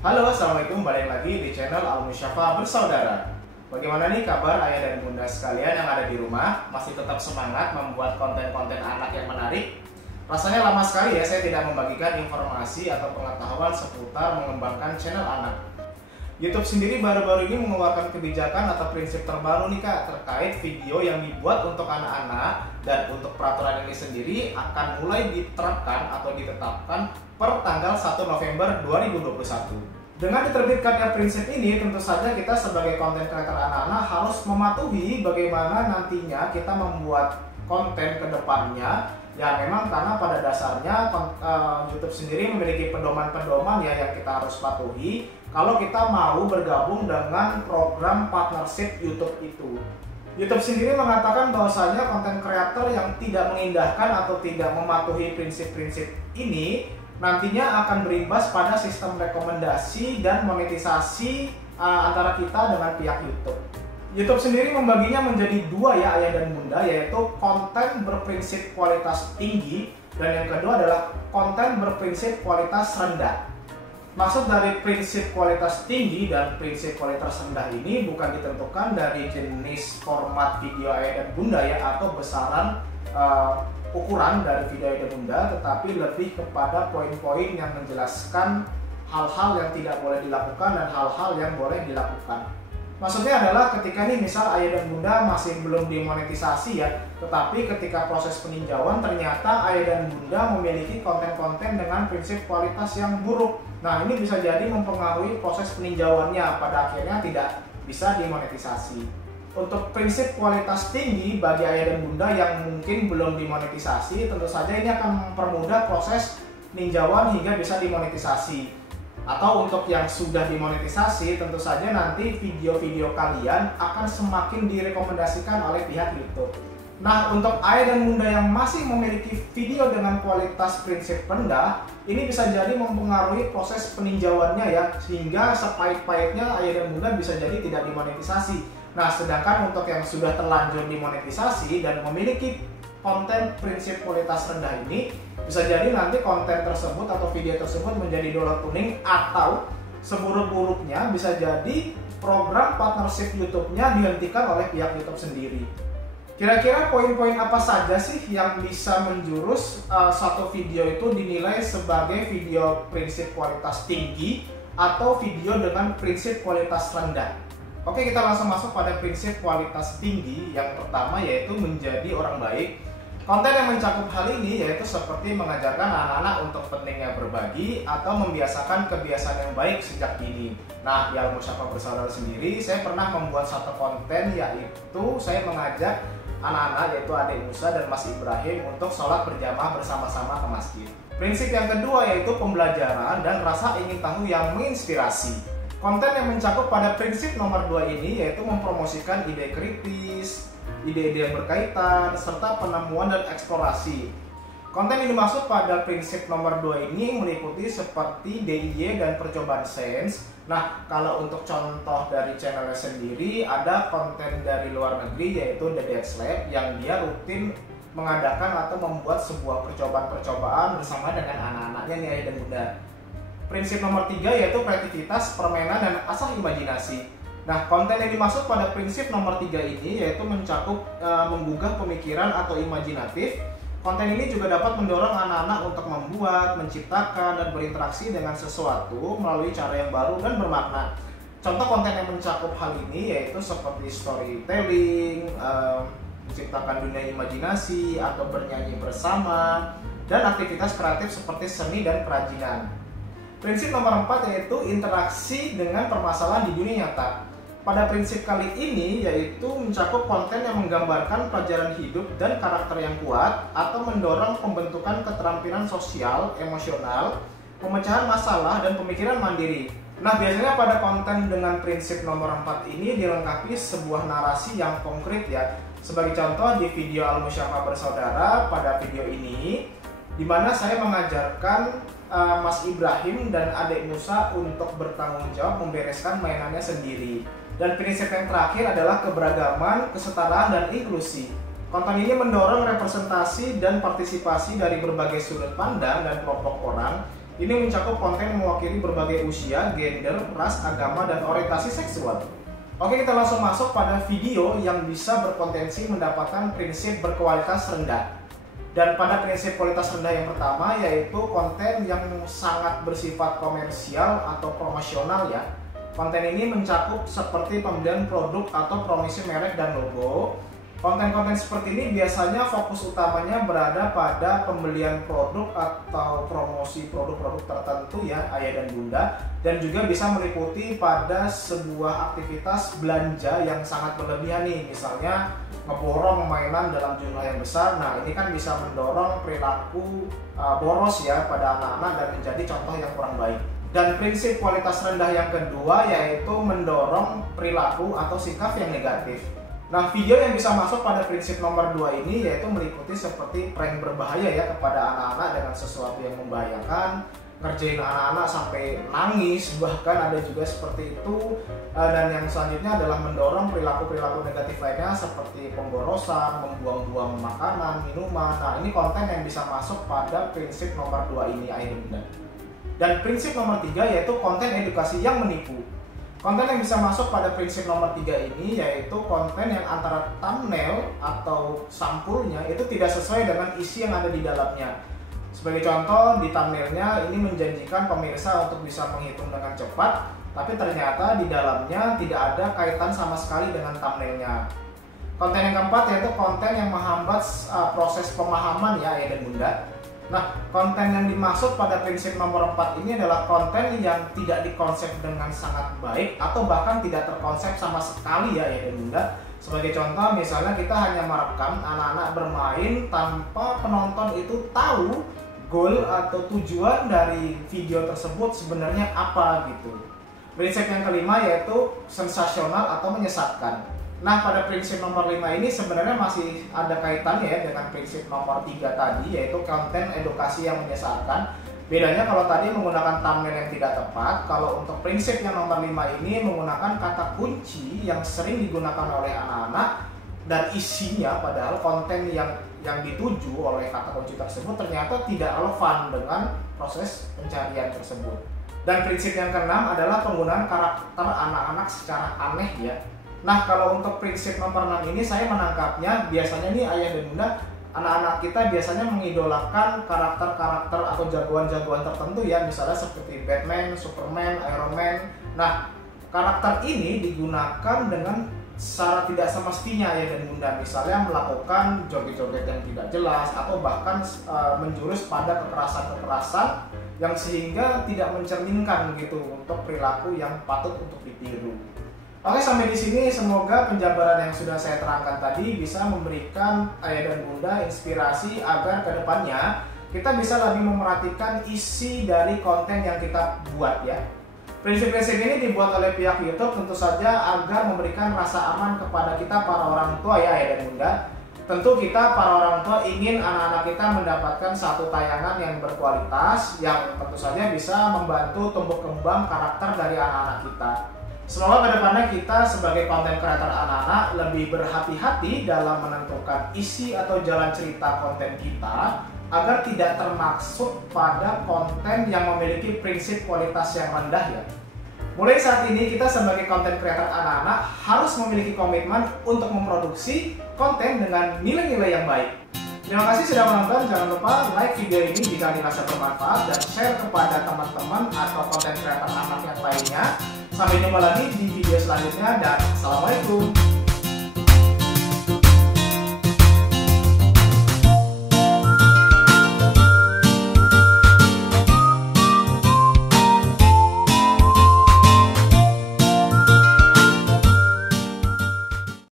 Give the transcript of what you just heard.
Halo, assalamualaikum. Balik lagi di channel Al-Musyafa Bersaudara. Bagaimana nih kabar ayah dan bunda sekalian yang ada di rumah? Masih tetap semangat membuat konten-konten anak yang menarik? Rasanya lama sekali ya saya tidak membagikan informasi atau pengetahuan seputar mengembangkan channel anak. YouTube sendiri baru-baru ini mengeluarkan kebijakan atau prinsip terbaru nih Kak terkait video yang dibuat untuk anak-anak, dan untuk peraturan ini sendiri akan mulai diterapkan atau ditetapkan per tanggal 1 November 2021. Dengan diterbitkannya prinsip ini, tentu saja kita sebagai konten kreator anak-anak harus mematuhi bagaimana nantinya kita membuat konten ke depannya. Ya memang karena pada dasarnya YouTube sendiri memiliki pedoman-pedoman ya yang kita harus patuhi kalau kita mau bergabung dengan program partnership YouTube itu. YouTube sendiri mengatakan bahwasanya konten kreator yang tidak mengindahkan atau tidak mematuhi prinsip-prinsip ini nantinya akan berimbas pada sistem rekomendasi dan monetisasi antara kita dengan pihak YouTube. YouTube sendiri membaginya menjadi dua ya ayah dan bunda, yaitu konten berprinsip kualitas tinggi dan yang kedua adalah konten berprinsip kualitas rendah. Maksud dari prinsip kualitas tinggi dan prinsip kualitas rendah ini bukan ditentukan dari jenis format video ayah dan bunda ya atau besaran ukuran dari video ayah dan bunda, tetapi lebih kepada poin-poin yang menjelaskan hal-hal yang tidak boleh dilakukan dan hal-hal yang boleh dilakukan. Maksudnya adalah ketika nih misal ayah dan bunda masih belum dimonetisasi ya, tetapi ketika proses peninjauan ternyata ayah dan bunda memiliki konten-konten dengan prinsip kualitas yang buruk. Nah ini bisa jadi mempengaruhi proses peninjauannya, pada akhirnya tidak bisa dimonetisasi. Untuk prinsip kualitas tinggi bagi ayah dan bunda yang mungkin belum dimonetisasi, tentu saja ini akan mempermudah proses peninjauan hingga bisa dimonetisasi. Atau untuk yang sudah dimonetisasi, tentu saja nanti video-video kalian akan semakin direkomendasikan oleh pihak YouTube. Nah, untuk ayah dan bunda yang masih memiliki video dengan kualitas prinsip rendah, ini bisa jadi mempengaruhi proses peninjauannya ya, sehingga sepahit-pahitnya ayah dan bunda bisa jadi tidak dimonetisasi. Nah, sedangkan untuk yang sudah terlanjur dimonetisasi dan memiliki konten prinsip kualitas rendah ini, bisa jadi nanti konten tersebut atau video tersebut menjadi dolar kuning, atau seburuk-buruknya bisa jadi program partnership YouTube-nya dihentikan oleh pihak YouTube sendiri. Kira-kira poin-poin apa saja sih yang bisa menjurus satu video itu dinilai sebagai video prinsip kualitas tinggi atau video dengan prinsip kualitas rendah? Oke, kita langsung masuk pada prinsip kualitas tinggi. Yang pertama yaitu menjadi orang baik. Konten yang mencakup hal ini yaitu seperti mengajarkan anak-anak untuk pentingnya berbagi atau membiasakan kebiasaan yang baik sejak dini. Nah, di Al-Musyafa Bersaudara sendiri, saya pernah membuat satu konten yaitu saya mengajak anak-anak yaitu adik Musa dan Mas Ibrahim untuk sholat berjamaah bersama-sama ke masjid. Prinsip yang kedua yaitu pembelajaran dan rasa ingin tahu yang menginspirasi. Konten yang mencakup pada prinsip nomor 2 ini yaitu mempromosikan ide kritis, ide-ide yang berkaitan, serta penemuan dan eksplorasi. Konten yang dimaksud pada prinsip nomor 2 ini meliputi seperti DIY dan percobaan sains. Nah, kalau untuk contoh dari channelnya sendiri, ada konten dari luar negeri yaitu The Dex Lab yang dia rutin mengadakan atau membuat sebuah percobaan-percobaan bersama dengan anak-anaknya nih ayah dan bunda. Prinsip nomor 3 yaitu kreativitas, permainan, dan asah imajinasi. Nah, konten yang dimaksud pada prinsip nomor 3 ini yaitu mencakup menggugah pemikiran atau imajinatif. Konten ini juga dapat mendorong anak-anak untuk membuat, menciptakan, dan berinteraksi dengan sesuatu melalui cara yang baru dan bermakna. Contoh konten yang mencakup hal ini yaitu seperti storytelling, menciptakan dunia imajinasi, atau bernyanyi bersama, dan aktivitas kreatif seperti seni dan kerajinan. Prinsip nomor 4 yaitu interaksi dengan permasalahan di dunia nyata. Pada prinsip kali ini yaitu mencakup konten yang menggambarkan pelajaran hidup dan karakter yang kuat atau mendorong pembentukan keterampilan sosial, emosional, pemecahan masalah, dan pemikiran mandiri. Nah, biasanya pada konten dengan prinsip nomor 4 ini dilengkapi sebuah narasi yang konkret ya. Sebagai contoh di video Al-Musyafa Bersaudara pada video ini, di mana saya mengajarkan Mas Ibrahim dan adik Musa untuk bertanggung jawab membereskan mainannya sendiri. Dan prinsip yang terakhir adalah keberagaman, kesetaraan, dan inklusi. Konten ini mendorong representasi dan partisipasi dari berbagai sudut pandang dan kelompok orang Ini mencakup konten yang mewakili berbagai usia, gender, ras, agama, dan orientasi seksual. Oke, kita langsung masuk pada video yang bisa berpotensi mendapatkan prinsip berkualitas rendah. Dan pada prinsip kualitas rendah yang pertama yaitu konten yang sangat bersifat komersial atau promosional ya. Konten ini mencakup seperti pembelian produk atau promosi merek dan logo. Konten-konten seperti ini biasanya fokus utamanya berada pada pembelian produk atau promosi produk-produk tertentu ya ayah dan bunda, dan juga bisa meliputi pada sebuah aktivitas belanja yang sangat berlebihan nih, misalnya ngeborong mainan dalam jumlah yang besar. Nah, ini kan bisa mendorong perilaku boros ya pada anak-anak dan menjadi contoh yang kurang baik. Dan prinsip kualitas rendah yang kedua yaitu mendorong perilaku atau sikap yang negatif. Nah, video yang bisa masuk pada prinsip nomor 2 ini yaitu meliputi seperti prank berbahaya ya kepada anak-anak dengan sesuatu yang membahayakan, ngerjain anak-anak sampai nangis, bahkan ada juga seperti itu. Dan yang selanjutnya adalah mendorong perilaku-perilaku negatif lainnya seperti pemborosan, membuang-buang makanan, minuman. Nah, ini konten yang bisa masuk pada prinsip nomor 2 ini ayah dan bunda. Dan prinsip nomor 3 yaitu konten edukasi yang menipu. Konten yang bisa masuk pada prinsip nomor 3 ini yaitu konten yang antara thumbnail atau sampulnya itu tidak sesuai dengan isi yang ada di dalamnya. Sebagai contoh, di thumbnailnya ini menjanjikan pemirsa untuk bisa menghitung dengan cepat, tapi ternyata di dalamnya tidak ada kaitan sama sekali dengan thumbnailnya. Konten yang keempat yaitu konten yang menghambat proses pemahaman ya ayah dan bunda. Nah, konten yang dimaksud pada prinsip nomor 4 ini adalah konten yang tidak dikonsep dengan sangat baik atau bahkan tidak terkonsep sama sekali ya ayah dan bunda. Sebagai contoh, misalnya kita hanya merekam anak-anak bermain tanpa penonton itu tahu goal atau tujuan dari video tersebut sebenarnya apa gitu. Prinsip yang kelima yaitu sensasional atau menyesatkan. Nah, pada prinsip nomor 5 ini sebenarnya masih ada kaitannya ya dengan prinsip nomor 3 tadi, yaitu konten edukasi yang menyesatkan. Bedanya kalau tadi menggunakan thumbnail yang tidak tepat, kalau untuk prinsip yang nomor 5 ini menggunakan kata kunci yang sering digunakan oleh anak-anak dan isinya padahal konten yang dituju oleh kata kunci tersebut ternyata tidak relevan dengan proses pencarian tersebut. Dan prinsip yang keenam adalah penggunaan karakter anak-anak secara aneh ya. Nah, kalau untuk prinsip nomor 6 ini saya menangkapnya biasanya nih ayah dan bunda, anak-anak kita biasanya mengidolakan karakter-karakter atau jagoan-jagoan tertentu ya, misalnya seperti Batman, Superman, Iron Man. Nah, karakter ini digunakan dengan secara tidak semestinya ayah dan bunda, misalnya melakukan joget-joget yang tidak jelas atau bahkan menjurus pada kekerasan-kekerasan yang sehingga tidak mencerminkan gitu untuk perilaku yang patut untuk ditiru. Oke, sampai di sini semoga penjabaran yang sudah saya terangkan tadi bisa memberikan ayah dan bunda inspirasi agar kedepannya kita bisa lebih memerhatikan isi dari konten yang kita buat ya. Prinsip-prinsip ini dibuat oleh pihak YouTube tentu saja agar memberikan rasa aman kepada kita para orang tua ya ayah dan bunda. Tentu kita para orang tua ingin anak-anak kita mendapatkan satu tayangan yang berkualitas yang tentu saja bisa membantu tumbuh kembang karakter dari anak-anak kita. Semoga kedepannya kita sebagai konten kreator anak-anak lebih berhati-hati dalam menentukan isi atau jalan cerita konten kita agar tidak termaksud pada konten yang memiliki prinsip kualitas yang rendah ya. Mulai saat ini kita sebagai konten kreator anak-anak harus memiliki komitmen untuk memproduksi konten dengan nilai-nilai yang baik. Terima kasih sudah menonton, jangan lupa like video ini jika dirasa bermanfaat dan share kepada teman-teman atau konten kreator anak yang lainnya. Sampai jumpa lagi di video selanjutnya dan Assalamualaikum.